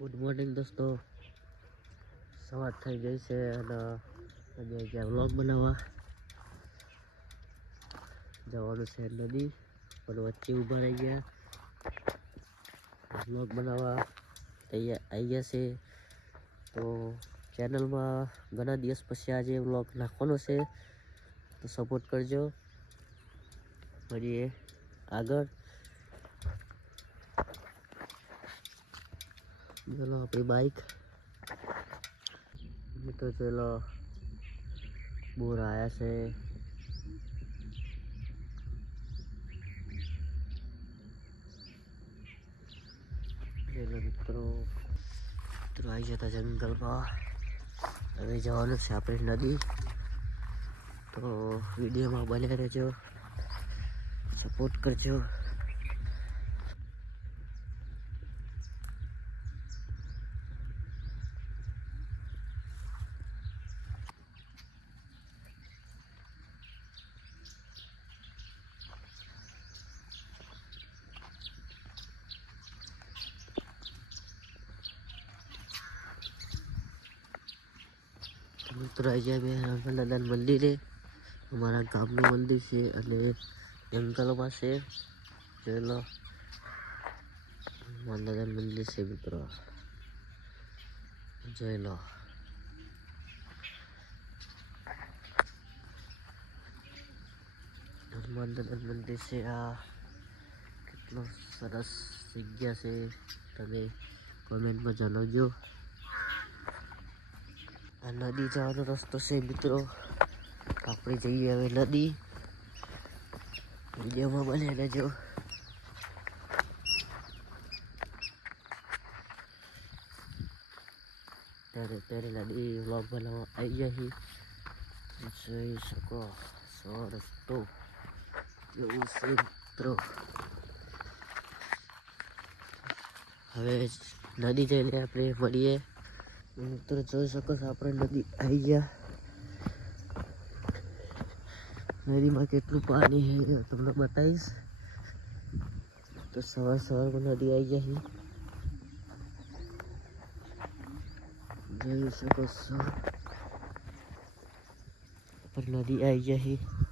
Good morning દોસ્તો. સવાર થઈ ગઈ છે અને અમે ગયા વ્લોગ બનાવવા જવાનું છે નદી, પણ વચ્ચે ઊભા રહી ગયા. વ્લોગ બનાવવા તૈયાર આવી ગયા છે. તો ચેનલમાં ઘણા દિવસ પછી આજે વ્લોગ નાખવાનો છે. તો સપોર્ટ કરજો. મળીએ આગળ. ચલો આપણી બાઈક તો ચલો બોર આવ્યા છે મિત્રો મિત્રો આવી જતા જંગલમાં હવે જવાનું છે આપણે નદી તો વિડીયોમાં બન્યા રહેજો સપોર્ટ કરજો મિત્રો આજે અમે હનુમાન મંદિરે અમારા ગામનું મંદિર છે અને જંગલમાં છે જોઈ લો હનુમાન મંદિર છે મિત્રો જોઈ લો હનુમાન મંદિર છે આ કેટલો સરસ જગ્યા છે તમે કોમેન્ટમાં જણાવજો આ નદી જવાનો રસ્તો છે, મિત્રો. આપણે જઈએ હવે નદી. વિડીયોમાં બને રહેજો ત્યારે ત્યારે નદી વ્લોગ બનાવવા આવી જઈ જોઈ શકો સો રસ્તો. એવું છે, મિત્રો. હવે નદી જઈને આપણે મળીએ. મિત્રો, જોઈ શકો છો, આપણે નદી આવી ગયા. નદીમાં કેટલું પાણી છે તમને બતાવીશ. તો સવાર સવારમાં નદી આવી જાય જોઈ શકો છો. પર નદી આવી જાય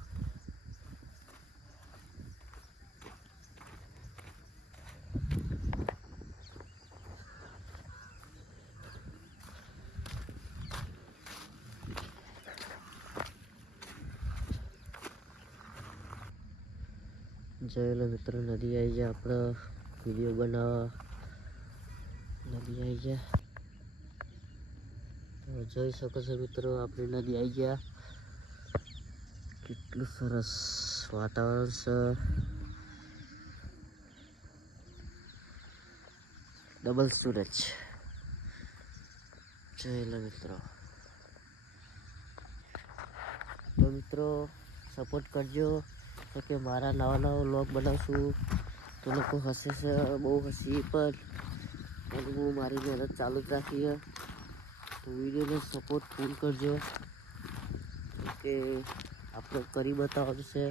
જોયેલો મિત્રો, નદી આવી જાય આપણે. વીડિયો બનાવવા. નદી આવી જાય તો જોઈ શકો છો મિત્રો, આપણે નદી આવી ગયા. કેટલું સરસ વાતાવરણ છે. ડબલ સૂરજ. જયેલો મિત્રો. તો મિત્રો સપોર્ટ કરજો. તો કે મારા નવા નવા વ્લોગ બનાવશું. તો લોકો હસે છે, બહુ હસી પણ. અને હું મારી મહેનત ચાલુ જ રાખી છે તો વિડીયોને સપોર્ટ ફૂલ કરજો. કે આપણે કરી બતાવવાનું છે.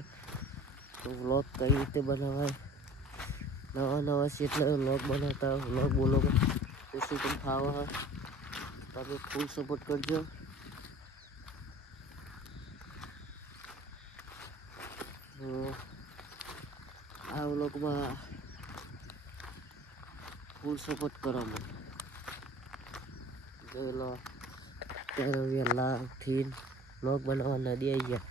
તો વ્લોગ કઈ રીતે બનાવાય? નવા નવા છે એટલે વ્લોગ બનાવતા વ્લોગ બોલો ઓછું પણ ફાવે તમે ફૂલ સપોર્ટ કરજો. આ વ્લોગમાં ફૂલ સપોર્ટ કરો મને. જોઈ લો ત્યારે વહેલાથી બ્લોગ બનાવવા નદી આવી ગયા.